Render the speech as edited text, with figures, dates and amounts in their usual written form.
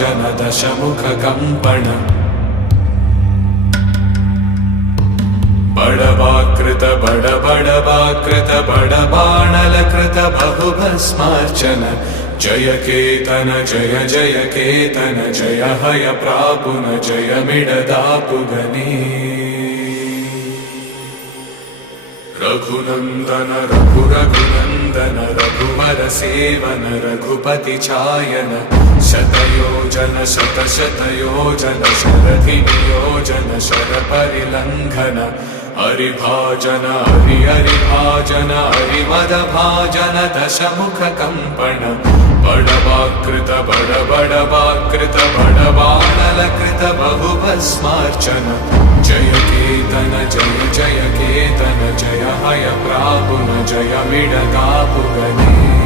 जन दशमुख कंपन बड़वाकृत बड़वाकृत बड़बाणलकृत बहुभस्मार्चन जय केतन जय जय केतन जय हय प्रापुन जय मिडदापुगनी रघुनंदन रघुनंदन रघुवर सेवन रघुपति चायन शतयोजन शतशतयोजन शरधि नियोजन शर परिलंघन हरिभाजन हरिभाजन हरिमदभाजन दशमुख कंपन बड़वाकृत बड़वाकृत बड़बाणलकृत बहुभस्मार्चन जय केतन जय जय केतन जय हय प्रापुन जय मिडदापुगनी।